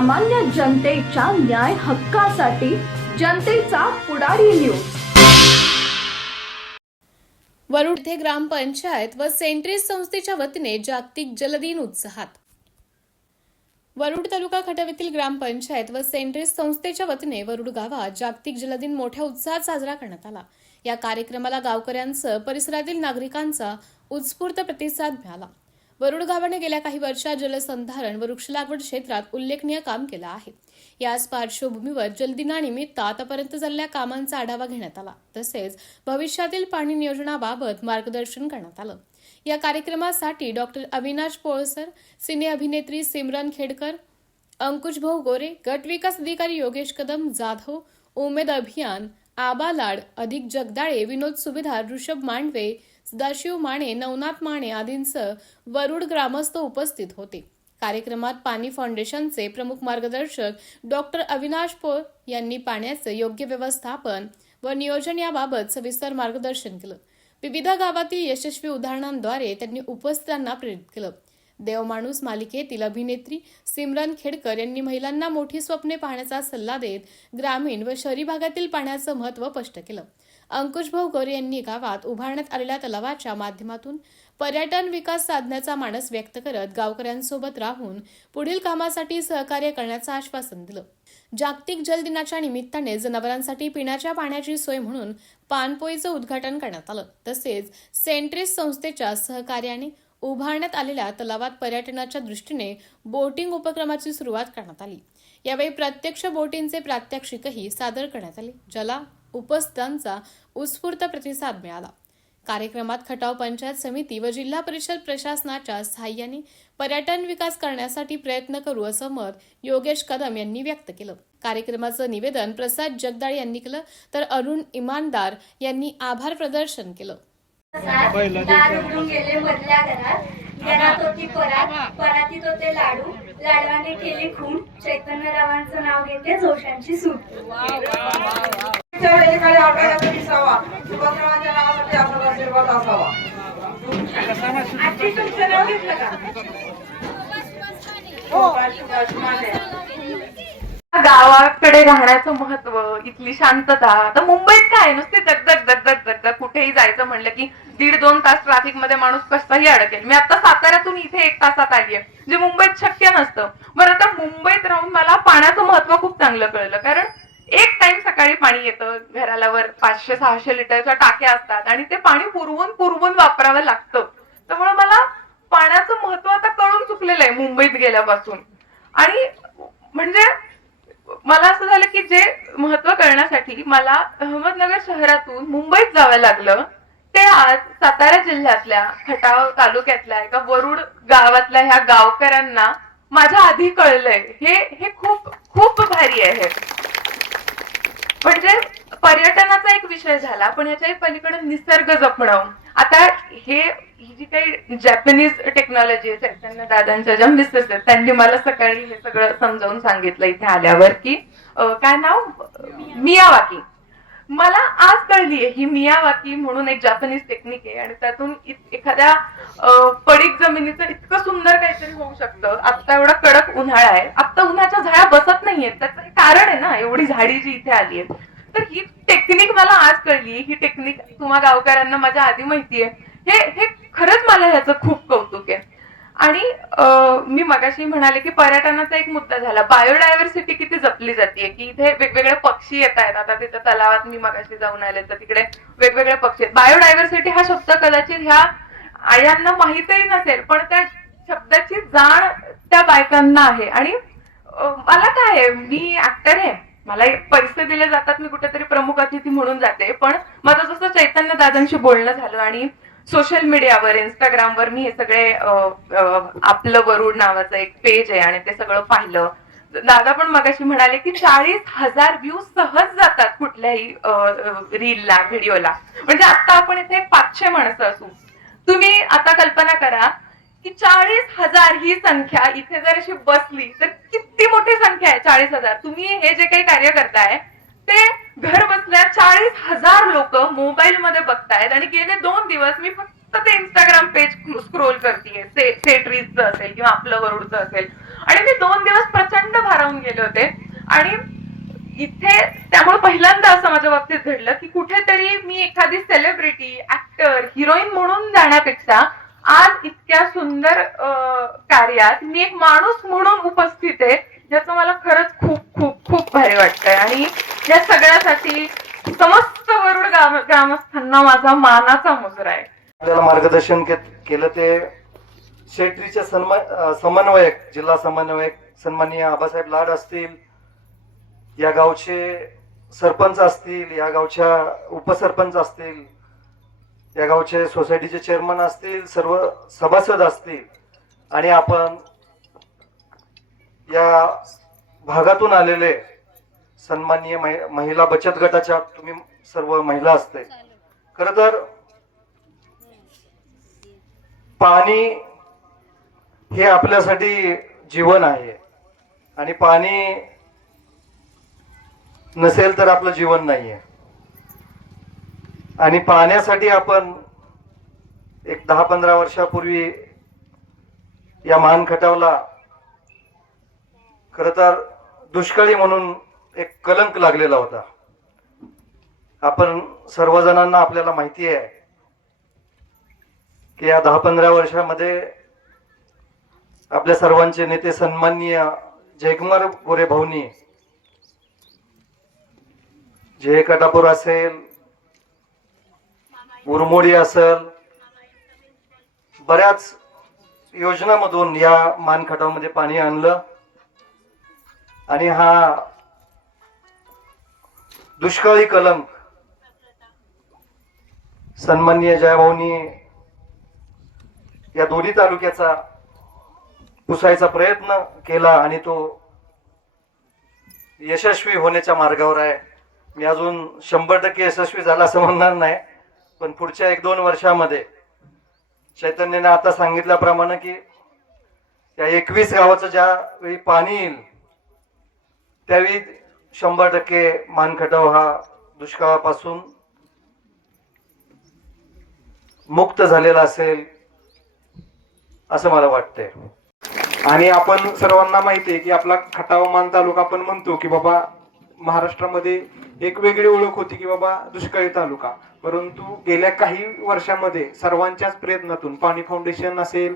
सामान्य जनतेच्या न्याय हक्कासाठी जनतेचा पुढारी न्यूज। वरुड येथे ग्रामपंचायत व सेंट्रिस संस्थेच्या वतीने जागतिक जलदिन उत्साहात। वरुड तालुका खटाव येथील ग्रामपंचायत व सेंट्रिस संस्थेच्या वतीने वरुड गावात जागतिक जलदिन मोठ्या उत्साहात साजरा करण्यात आला। या कार्यक्रमाला गावकऱ्यांसह परिसरातील नागरिकांचा उत्स्फूर्त प्रतिसाद मिळाला। वरुड गावाने गेल्या काही वर्षात जलसंधारण व वृक्ष लागवड क्षेत्रात उल्लेखनीय काम केलं आहे। याच पार्श्वभूमीवर जलदिनानिमित्त आतापर्यंत झालेल्या कामांचा आढावा घेण्यात आला, तसेच भविष्यातील पाणी नियोजनाबाबत मार्गदर्शन करण्यात आलं। या कार्यक्रमासाठी डॉक्टर अविनाश पोळसर, सिने अभिनेत्री सिमरन खेडकर, अंकुश भाऊ गोरे, गट विकास अधिकारी योगेश कदम जाधव, उमेद अभियान, आबा लाड, अधिक जगदाळे, विनोद सुभेदार, ऋषभ मांडवे, सदाशिव माने, नवनाथ माने आदींसह वरुड ग्रामस्थ उपस्थित होते। कार्यक्रमात पाणी फाउंडेशनचे प्रमुख मार्गदर्शक डॉक्टर अविनाश पोळ यांनी पाण्याचे योग्य व्यवस्थापन व नियोजन याबाबत सविस्तर मार्गदर्शन केलं। विविध गावातील यशस्वी उदाहरणांद्वारे त्यांनी उपस्थितांना प्रेरित केलं। देवमाणूस मालिकेतील अभिनेत्री सिमरन खेडकर यांनी महिलांना मोठी स्वप्ने पाहण्याचा सल्ला देत ग्रामीण व शहरी भागातील पाण्याचं महत्त्व स्पष्ट केलं। अंकुश भाऊ गोरे यांनी गावात उभारण्यात आलेल्या तलावाच्या माध्यमातून पर्यटन विकास साधण्याचा मानस व्यक्त करत गावकऱ्यांसोबत राहून पुढील कामासाठी सहकार्य करण्याचं आश्वासन दिलं। जागतिक जल दिनाच्या निमित्ताने जनावरांसाठी पिण्याच्या पाण्याची सोय म्हणून पाणपोईचं उद्घाटन करण्यात आलं, तसेच सेंट्रिस संस्थेच्या सहकार्याने उभारण्यात आलेल्या तलावात पर्यटनाच्या दृष्टीने बोटिंग उपक्रमाची सुरुवात करण्यात आली। यावेळी प्रत्यक्ष बोटिंगचे प्रात्यक्षिकही सादर करण्यात आले, ज्याला उपस्थितांचा उत्स्फूर्त प्रतिसाद मिळाला। कार्यक्रमात खटाव पंचायत समिती व जिल्हा परिषद प्रशासनाच्या सहाय्याने पर्यटन विकास करण्यासाठी प्रयत्न करू असं मत योगेश कदम यांनी व्यक्त केलं। कार्यक्रमाचं निवेदन प्रसाद जगदाळे यांनी केलं, तर अरुण इमानदार यांनी आभार प्रदर्शन केलं। दार उघडून गेले मधल्या घरात होती परातीत होते लाडू, लाडवाने केली खून, चैतन्यरावांचं नाव घेते जोशांची सूट। सुभाषरावांच्या नावासाठी आपला आशीर्वाद असावा। आजची तुमचं नाव घेतलं का? गावाकडे राहण्याचं महत्व, इथली शांतता। आता मुंबईत काय नुसते दगदग दगदग दगदग, कुठेही जायचं म्हणलं की 1.5-2 तास ट्रॅफिक मध्ये माणूस कसाही अडकेल। मी आता साताऱ्यातून इथे 1 तासात आली आहे, जे मुंबईत शक्य नसतं। बरं, आता मुंबईत राहून मला पाण्याचं महत्व खूप चांगलं कळलं, कारण एक टाइम सकाळी पाणी येतं घराला, वर 500-600 लिटरच्या टाक्या असतात आणि ते पाणी पुरवून वापरावं लागतं। त्यामुळे मला पाण्याचं महत्व आता कळून चुकलेलं आहे मुंबईत गेल्यापासून। आणि म्हणजे मला असं झालं की जे महत्व कळण्यासाठी मला अहमदनगर शहरातून मुंबईत जावं लागलं, ते आज सातारा जिल्ह्यातल्या खटाव तालुक्यातल्या एका वरुड गावातल्या ह्या गावकऱ्यांना माझ्या आधी कळलंय। हे खूप खूप भारी आहे। म्हणजे पर्यटनाचा एक विषय झाला, पण याच्या पलीकडे निसर्ग जपणं। आता ही जी काही जॅपनीज टेक्नॉलॉजी आहे, चैतन्य दादांच्या ज्या मिसेस आहेत, त्यांनी मला सकाळी हे सगळं समजावून सांगितलं इथे आल्यावर की काय नाव, मियावाकी। मला आज कळली ही मियावाकी म्हणून एक जॅपनीज टेक्निक आहे, आणि त्यातून एखाद्या पडीक जमिनीचं इतकं सुंदर काहीतरी होऊ शकतं। आता एवढा कडक उन्हाळा आहे, आता उन्हाच्या झळा बसत नाहीयेत, त्याचं कारण आहे ना एवढी झाडी जी इथे आली आहे। तर ही टेक्निक मला आज कळली, ही टेक्निक तुम्हा गावकऱ्यांना माझ्या आधी माहितीये। हे खरंच मला ह्याचं खूप कौतुक आहे। आणि मी मगाशी म्हणाले की पर्यटनाचा एक मुद्दा झाला, बायोडायव्हर्सिटी किती जपली जाते, की इथे वेगवेगळे पक्षी येत आहेत। आता तिथे तलावात मी मगाशी जाऊन आले तर तिकडे वेगवेगळे पक्षी आहेत। बायोडायव्हर्सिटी हा शब्द कदाचित ह्या आयांना माहितही नसेल, पण त्या शब्दाची जाण त्या बायकांना आहे। आणि मला काय आहे, मी ऍक्टर आहे, मला पैसे दिले जातात, मी कुठेतरी प्रमुख अतिथी म्हणून जाते, पण माझं जसं चैतन्य दादांशी बोलणं झालं आणि सोशल मीडियावर इंस्टाग्रामवर मी हे सगळे आपलं वरुड नावाचं एक पेज आहे आणि ते सगळं पाहिलं। दादा पण मगाशी म्हणाले की 40,000 व्ह्यूज सहज जातात कुठल्याही रीलला, व्हिडिओला। म्हणजे आता आपण इथे 500 माणसं असू, तुम्ही आता कल्पना करा की 40,000 ही संख्या इथे जर अशी बसली तर किती मोठी संख्या आहे। 40,000, तुम्ही हे जे काही कार्य करताय ते घर बसल्या 40,000 लोक मोबाईल मध्ये बघतायत। आणि गेले 2 दिवस मी फक्त नुसतं ते इंस्टाग्राम पेज स्क्रोल करतेय, सेट्रीजचं असेल किंवा आपलं वरुडचं असेल. आणि मी 2 दिवस प्रचंड भारावून गेले होते. आणि इथे त्यामुळे पहिल्यांदा असं माझ्या बाबतीत घडलं की कुठेतरी मी एखादी सेलिब्रिटी, ऍक्टर, हिरोईन म्हणून जाण्यापेक्षा आज इतक्या सुंदर कार्यात मी एक माणूस म्हणून उपस्थित आहे, ज्याचं मला खरंच खूप खूप खूप भारी वाटतंय. आणि या सगळ्यासाठी समस्त वरुड ग्रामस्थांना माझा मानाचा मुजरा आहे. आपल्याला मार्गदर्शन केलं ते सेट्रीचे समन्वयक, जिल्हा समन्वयक सन्माननीय आबासाहेब लाड असतील, या गावचे सरपंच असतील, या गावच्या उपसरपंच असतील, या गावचे सोसायटीचे चेअरमन असतील, सर्व सभासद असतील, आणि आपण या भागातून आलेले सन्माननीय महिला बचत गटाच्या तुम्ही सर्व महिला असते. खर तर पाणी हे आपल्यासाठी जीवन आहे, आणि पाणी नसेल तर आपलं जीवन नाहीये. आणि पाण्यासाठी आपण एक 10-15 वर्षापूर्वी या मान खटावला खर तर दुष्काळी म्हणून एक कलंक लागलेला होता. आपण सर्वजणांना आपल्याला माहिती आहे की या 10-15 वर्षामध्ये आपल्या सर्वांचे नेते सन्माननीय जयकुमार गोरे भाऊनी जे कटापूर असेल, उरमोडी असेल, बऱ्याच योजनांमधून या मानखटावमध्ये पाणी आणलं. आणि हा दुष्काळी कलंक सन्माननीय जयभाऊनी या दोन्ही तालुक्याचा पुसायचा प्रयत्न केला, आणि तो यशस्वी होण्याच्या मार्गावर आहे. मी अजून 100% यशस्वी झाला असं म्हणणार नाही, पण पुढच्या 1-2 वर्षामध्ये चैतन्याने आता सांगितल्याप्रमाणे की या 21 गावाचं ज्यावेळी पाणी येईल त्यावेळी 100% मानखटाव हा दुष्काळापासून मुक्त झालेला असेल असं मला वाटतंय. आणि आपण सर्वांना माहिती आहे की आपला खटाव मान तालुका आपण म्हणतो की बाबा महाराष्ट्रामध्ये एक वेगळी ओळख होती की बाबा दुष्काळी तालुका. परंतु गेल्या काही वर्षामध्ये सर्वांच्याच प्रयत्नातून पाणी फाउंडेशन असेल,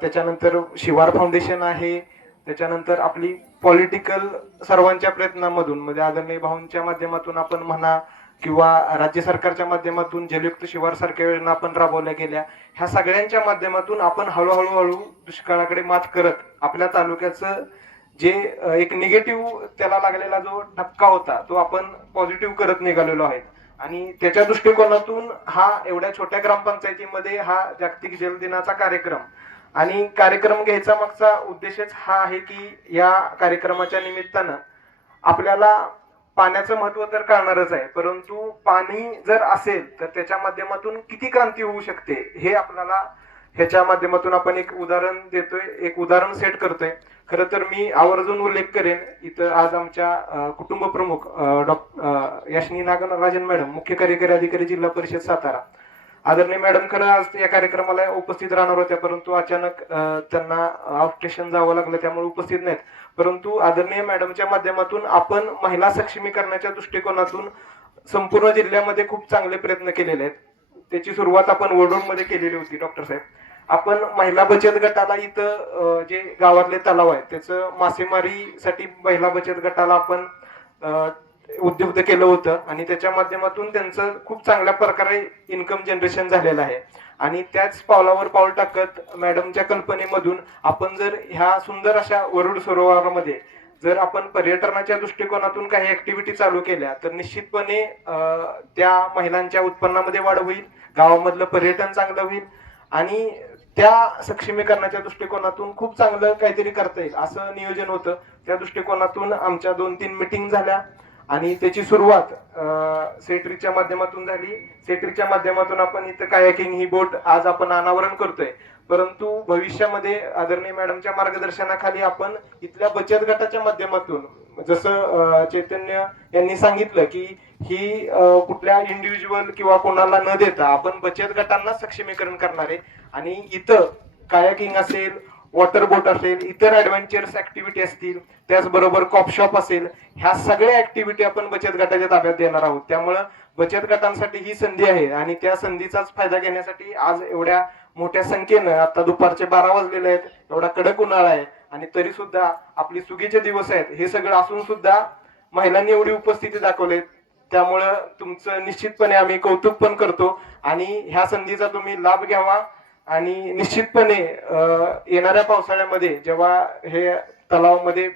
त्याच्यानंतर शिवार फाउंडेशन आहे, त्याच्यानंतर आपली पॉलिटिकल सर्वांच्या प्रयत्नांमधून म्हणजे आदरणीय भाऊंच्या माध्यमातून आपण म्हणा किंवा राज्य सरकारच्या माध्यमातून जलयुक्त शिवार सारख्या योजना आपण राबवल्या गेल्या. ह्या सगळ्यांच्या माध्यमातून आपण हळूहळू दुष्काळाकडे मात करत आपल्या तालुक्याचं जे एक निगेटिव्ह त्याला लागलेला जो धक्का होता तो आपण पॉझिटिव्ह करत निघालेलो आहे. आणि त्याच्या दृष्टिकोनातून हा एवढ्या छोट्या ग्रामपंचायतीमध्ये हा जागतिक जल दिनाचा कार्यक्रम आणि कार्यक्रम घ्यायचा मागचा उद्देशच हा आहे की या कार्यक्रमाच्या निमित्तानं आपल्याला पाण्याचं महत्व तर कळणारच आहे, परंतु पाणी जर असेल तर त्याच्या माध्यमातून किती क्रांती होऊ शकते हे आपल्याला ह्याच्या माध्यमातून आपण एक उदाहरण देतोय, एक उदाहरण सेट करतोय. खरं तर मी आवर्जून उल्लेख करेन इथं आज आमच्या कुटुंब प्रमुख याशनी नागराजन मॅडम, मुख्य कार्यकारी अधिकारी जिल्हा परिषद सातारा, आदरणीय मॅडम खरं आज या कार्यक्रमाला उपस्थित राहणार होत्या, परंतु अचानक त्यांना आउट स्टेशन जावं लागलं त्यामुळे उपस्थित नाहीत. परंतु आदरणीय मॅडमच्या माध्यमातून आपण महिला सक्षमीकरणाच्या दृष्टिकोनातून संपूर्ण जिल्ह्यामध्ये खूप चांगले प्रयत्न केलेले आहेत. त्याची सुरुवात आपण वडोदमध्ये केलेली होती. डॉक्टर साहेब, आपण महिला बचत गटाला इथं जे गावातले तलाव आहेत त्याचं मासेमारीसाठी महिला बचत गटाला आपण उद्युक्त केलं होतं आणि त्याच्या माध्यमातून त्यांचं खूप चांगल्या प्रकारे इन्कम जनरेशन झालेलं आहे. आणि त्याच पावलावर पाऊल टाकत मॅडमच्या कल्पनेमधून आपण जर ह्या सुंदर अशा वरुड सरोवरामध्ये जर आपण पर्यटनाच्या दृष्टिकोनातून काही ऍक्टिव्हिटी चालू केल्या तर निश्चितपणे त्या महिलांच्या उत्पन्नामध्ये वाढ होईल, गावामधलं पर्यटन चांगलं होईल आणि त्या सक्षमीकरणाच्या दृष्टिकोनातून खूप चांगलं काहीतरी करता येईल असं नियोजन होतं. त्या दृष्टिकोनातून आमच्या 2-3 मीटिंग झाल्या आणि त्याची सुरुवात सेट्रीच्या माध्यमातून झाली. सेट्रीच्या माध्यमातून आपण इथं कायाकिंग ही बोट आज आपण अनावरण करतोय, परंतु भविष्यामध्ये आदरणीय मॅडमच्या मार्गदर्शनाखाली आपण इथल्या बचत गटाच्या माध्यमातून जसं चैतन्य यांनी सांगितलं की ही कुठल्या इंडिव्हिज्युअल किंवा कोणाला न देता आपण बचत गटांना सक्षमीकरण करणार आहे. आणि इथं कायाकिंग असेल, वॉटर बोट असेल, इतर ऍडव्हेंचर्स ऍक्टिव्हिटी असतील, त्याचबरोबर कॉप शॉप असेल, ह्या सगळ्या ऍक्टिव्हिटी आपण बचत गटाच्या ताब्यात देणार आहोत. त्यामुळं बचत गटांसाठी ही संधी आहे आणि त्या संधीचाच फायदा घेण्यासाठी आज एवढ्या मोठ्या संख्येनं, आता दुपारचे 12 वाजलेले आहेत, एवढा कडक उन्हाळा आहे आणि तरी सुद्धा आपली सुगीचे दिवस आहेत, हे सगळं असून सुद्धा महिलांनी एवढी उपस्थिती दाखवली. त्यामुळं तुमचं निश्चितपणे आम्ही कौतुक पण करतो आणि ह्या संधीचा तुम्ही लाभ घ्यावा. आणि निश्चितपणे येणाऱ्या पावसाळ्यामध्ये जेव्हा हे तलावामध्ये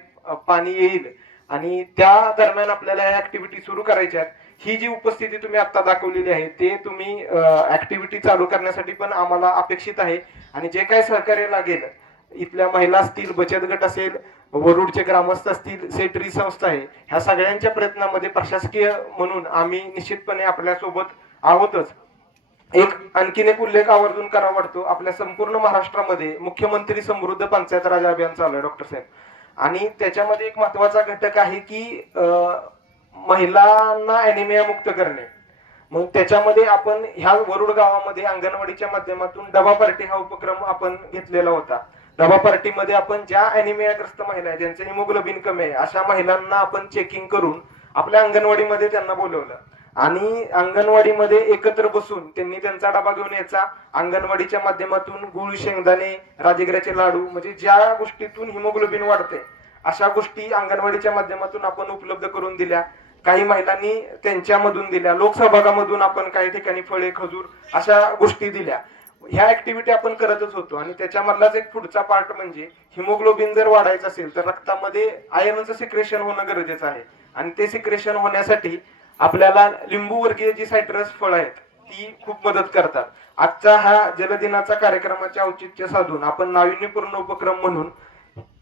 पाणी येईल आणि त्या दरम्यान आपल्याला ह्या ऍक्टिव्हिटी सुरू करायच्या आहेत, ही जी उपस्थिती तुम्ही आता दाखवलेली आहे ते तुम्ही ऍक्टिव्हिटी चालू करण्यासाठी पण आम्हाला अपेक्षित आहे. आणि जे काही सहकार्य लागेल, इथल्या महिला असतील, बचत गट असेल, वरुडचे ग्रामस्थ असतील, सेट्री संस्था आहे, ह्या सगळ्यांच्या प्रयत्नामध्ये प्रशासकीय म्हणून आम्ही निश्चितपणे आपल्या सोबत आहोतच. आणखीन एक उल्लेख आवर्जून करावा वाटतो, आपल्या संपूर्ण महाराष्ट्रामध्ये मुख्यमंत्री समृद्ध पंचायत राज अभियान चालू आहे डॉक्टर साहेब. आणि त्याच्यामध्ये एक महत्वाचा घटक आहे की महिलांना अॅनिमिया मुक्त करणे. मग त्याच्यामध्ये आपण ह्या वरुड गावामध्ये अंगणवाडीच्या माध्यमातून डबा पार्टी हा उपक्रम आपण घेतलेला होता. डबा पार्टीमध्ये आपण ज्या अॅनिमियाग्रस्त महिला आहेत, ज्यांचं हिमोग्लोबिन कमी आहे, अशा महिलांना आपण चेकिंग करून आपल्या अंगणवाडीमध्ये त्यांना बोलवलं आणि अंगणवाडीमध्ये एकत्र बसून त्यांनी त्यांचा डबा घेऊन यायचा. अंगणवाडीच्या माध्यमातून गुळ, शेंगदाणे, राजगिऱ्याचे लाडू, म्हणजे ज्या गोष्टीतून हिमोग्लोबिन वाढते अशा गोष्टी अंगणवाडीच्या माध्यमातून आपण उपलब्ध करून दिल्या. काही महिलांनी त्यांच्यामधून दिल्या, लोकसहभागामधून आपण काही ठिकाणी फळे, खजूर अशा गोष्टी दिल्या. ह्या ऍक्टिव्हिटी आपण करतच होतो. आणि त्याच्यामधलाच एक पुढचा पार्ट म्हणजे हिमोग्लोबिन जर वाढायचं असेल तर रक्तामध्ये आयर्नचं सिक्रेशन होणं गरजेचं आहे. आणि ते सिक्रेशन होण्यासाठी आपल्याला लिंबू वर्गीय जी सायट्रस फळं आहेत ती खूप मदत करतात. आजचा हा जलदिनाचा कार्यक्रमाचे औचित्य साधून आपण नाविन्यपूर्ण उपक्रम म्हणून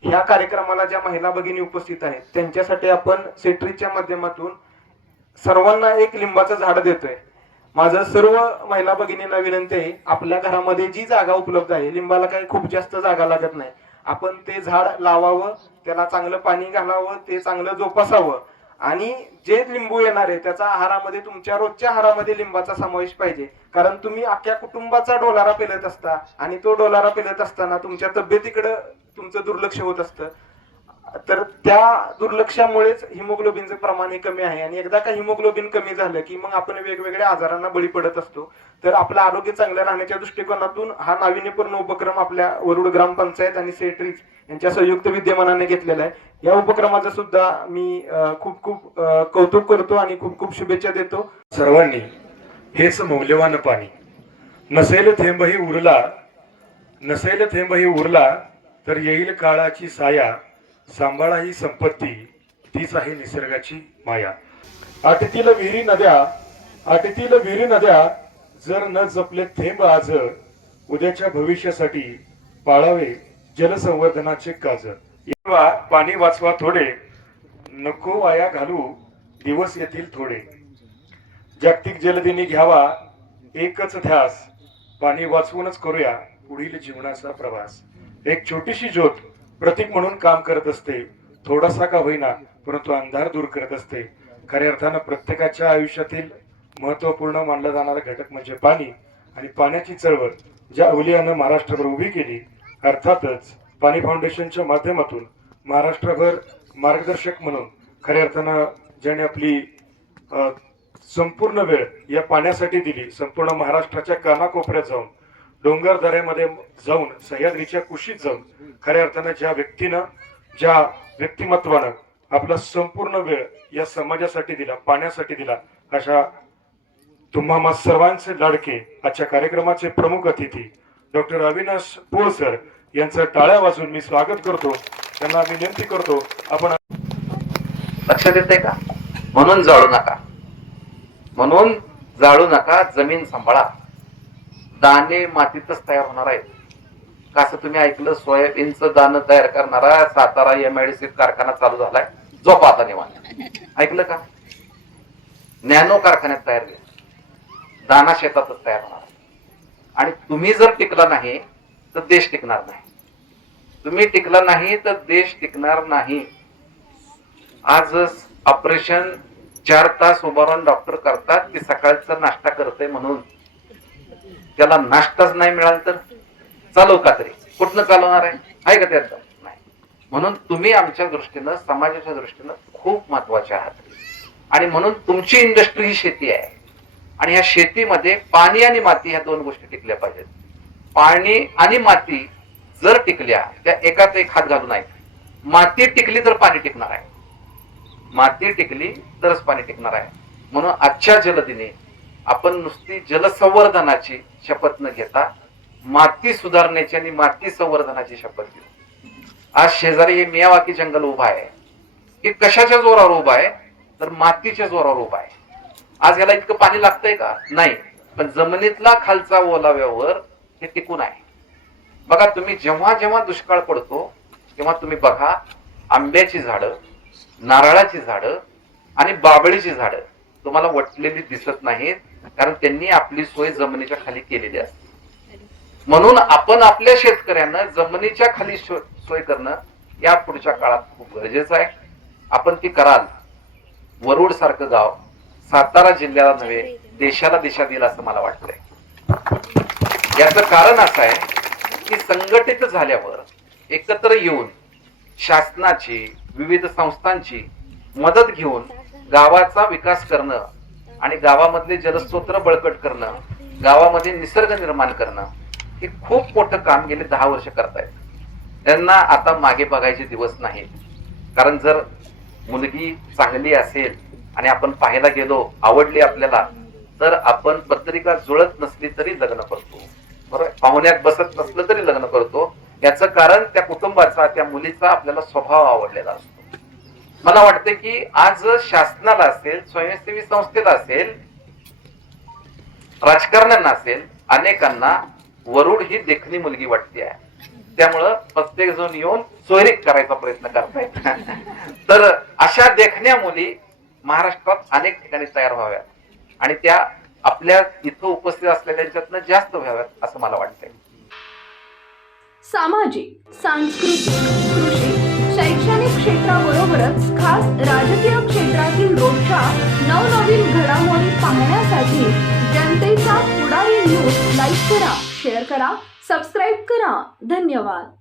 ह्या कार्यक्रमाला ज्या महिला भगिनी उपस्थित आहेत त्यांच्यासाठी आपण सेट्रीच्या माध्यमातून सर्वांना एक लिंबाचं झाड देतोय. माझं सर्व महिला भगिनींना विनंती आहे, आपल्या घरामध्ये जी जागा उपलब्ध आहे, लिंबाला काही खूप जास्त जागा लागत नाही, आपण ते झाड लावावं, त्याला चांगलं पाणी घालावं, ते चांगलं जोपासावं. आणि जे लिंबू येणार आहे त्याचा आहारामध्ये, तुमच्या रोजच्या आहारामध्ये लिंबाचा समावेश पाहिजे. कारण तुम्ही अख्ख्या कुटुंबाचा डोलारा पेलत असता आणि तो डोलारा पेलत असताना तुमच्या तब्येतीकडे तुमचं दुर्लक्ष होत असतं. तर त्या दुर्लक्षामुळेच हिमोग्लोबिनचं प्रमाण हे कमी आहे. आणि एकदा का हिमोग्लोबिन कमी झालं की मग आपण वेगवेगळ्या आजारांना बळी पडत असतो. तर आपलं आरोग्य चांगलं राहण्याच्या दृष्टिकोनातून हा नाविन्यपूर्ण उपक्रम आपल्या वरुड ग्रामपंचायत आणि सेट्रीज यांच्या संयुक्त विद्यमानाने घेतलेला आहे. या उपक्रमाचं सुद्धा मी खूप खूप कौतुक करतो आणि खूप खूप शुभेच्छा देतो. सर्वांनी हेच मौल्यवान पाणी, नसेल थेंबही उरला, नसेल थेंबही उरला तर येईल काळाची साया, सांभाळा ही संपत्ती, तीच आहे निसर्गाची माया. आटीतील विहिरी नद्या, आटीतील विहिरी नद्या, जर न जपले थेंब आज, उद्याच्या भविष्यासाठी पाळावे जलसंवर्धनाचे काज. पाणी वाचवा थोडे, नको वाया घालू दिवस येतील थोडे. जागतिक जलदिनी घ्यावा एकच ध्यास, पाणी वाचवूनच करूया पुढील जीवनाचा प्रवास. एक छोटीशी ज्योत प्रतीक म्हणून काम करत असते, थोडासा का होईना परंतु अंधार दूर करत असते. खऱ्या अर्थानं प्रत्येकाच्या आयुष्यातील महत्वपूर्ण मानला जाणारा घटक म्हणजे पाणी. आणि पाण्याची चळवळ ज्या अवलियानं महाराष्ट्रभर उभी केली, अर्थातच पाणी फाउंडेशनच्या माध्यमातून महाराष्ट्रभर मार्गदर्शक म्हणून खऱ्या अर्थानं ज्याने आपली संपूर्ण वेळ या पाण्यासाठी दिली, संपूर्ण महाराष्ट्राच्या कानाकोपऱ्यात जाऊन, डोंगर दऱ्यामध्ये जाऊन, सह्याद्रीच्या कुशीत जाऊन खऱ्या अर्थानं ज्या व्यक्तीनं, ज्या व्यक्तिमत्वानं आपला संपूर्ण वेळ या समाजासाठी दिला, पाण्यासाठी दिला, अशा तुम्हा सर्वांचे लाडके आजच्या कार्यक्रमाचे प्रमुख अतिथी डॉक्टर अविनाश पोळ सर यांचं टाळ्या वाजून मी स्वागत करतो. त्यांना विनंती करतो, आपण लक्षात येते का? म्हणून जाळू नका, म्हणून जाळू नका, जमीन सांभाळा. दाणे मातीतच तयार होणार आहेत. कसं तुम्ही ऐकलं, सोयाबीनचं दाणं तयार करणारा सातारा MIDC कारखाना चालू झालाय, झोपा आता निवांत. ऐकलं का? नॅनो कारखान्यात तयार केलं, दाना शेतातच तयार होणार. आणि तुम्ही जर टिकला नाही तर देश टिकणार नाही. तुम्ही टिकला नाही तर देश टिकणार नाही. आज ऑपरेशन 4 तास उभा राहून डॉक्टर करतात की सकाळचा नाश्ता करतोय म्हणून. त्याला नाश्ताच नाही मिळाला तर चालव का तरी? कुठनं चालवणार आहे का त्यात? नाही. म्हणून तुम्ही आमच्या दृष्टीनं, समाजाच्या दृष्टीनं खूप महत्वाचे आहात. आणि म्हणून तुमची इंडस्ट्री ही शेती आहे. आणि ह्या शेतीमध्ये पाणी आणि माती ह्या 2 गोष्टी टिकल्या पाहिजेत. पाणी आणि माती जर टिकल्या, त्या एकात एक हात घालून आहेत. माती टिकली तर पाणी टिकणार आहे, माती टिकली तरच पाणी टिकणार आहे. म्हणून आजच्या जलदिनी आपण नुसती जलसंवर्धनाची शपथ न घेता माती सुधारण्याची आणि माती संवर्धनाची शपथ घेऊ. आज शेजारी हे मियावाकी जंगल उभा आहे. हे कशाच्या जोरावर उभा आहे? तर मातीच्या जोरावर उभा आहे. आज याला इतकं पाणी लागतंय का? नाही. पण जमिनीतला खालचा ओलाव्यावर हे टिकून आहे. बघा, तुम्ही जेव्हा जेव्हा दुष्काळ पडतो तेव्हा तुम्ही बघा, आंब्याची झाडं, नारळाची झाडं आणि बाबळीची झाडं तुम्हाला वटलेली दिसत नाहीत, कारण त्यांनी आपली सोय जमिनीच्या खाली केलेली असते. म्हणून आपण आपल्या शेतकऱ्यांना जमिनीच्या खाली सोय करणं या पुढच्या काळात खूप गरजेचं आहे. आपण ती कराल. वरुड सारखं गाव सातारा जिल्ह्याला नव्हे, देशाला दिशा देईल असं मला वाटतंय. याचं कारण असं आहे की संघटित झाल्यावर, एकत्र येऊन शासनाची, विविध संस्थांची मदत घेऊन गावाचा विकास करणं आणि गावामधले जलस्रोत बळकट करणं, गावामध्ये निसर्ग निर्माण करणं, हे खूप मोठं काम गेले 10 वर्ष करतायत. त्यांना आता मागे बघायचे दिवस नाहीत. कारण जर मुलगी चांगली असेल आणि आपण पाहायला गेलो, आवडली आपल्याला, तर आपण पत्रिका जुळत नसली तरी लग्न करतो, बरोबर? पाहुण्यात बसत नसलं तरी लग्न करतो. याचं कारण त्या कुटुंबाचा, त्या मुलीचा आपल्याला स्वभाव आवडलेला असतो. मला वाटतं की आज शासनाला असेल, स्वयंसेवी संस्थेला असेल, राजकारण्यांना असेल, अनेकांना वरुड ही देखणी मुलगी वाटते आहे. त्यामुळं प्रत्येक जण येऊन सोयरीक करायचा प्रयत्न करतायत. तर अशा देखण्या मुली महाराष्ट्रात अनेक ठिकाणी तयार व्हाव्यात आणि त्या आपल्या इथं उपस्थित असलेल्यांच्यातनं जास्त व्हाव्यात असं मला वाटतंय. सामाजिक, सांस्कृतिक, कृषी, शैक्षणिक क्षेत्राबरोबरच खास राजकीय क्षेत्रातील रोजच्या नवनवीन घडामोडी पाहण्यासाठी जनतेचा पुढारी न्यूज लाईक करा, शेअर करा, सबस्क्राईब करा. धन्यवाद.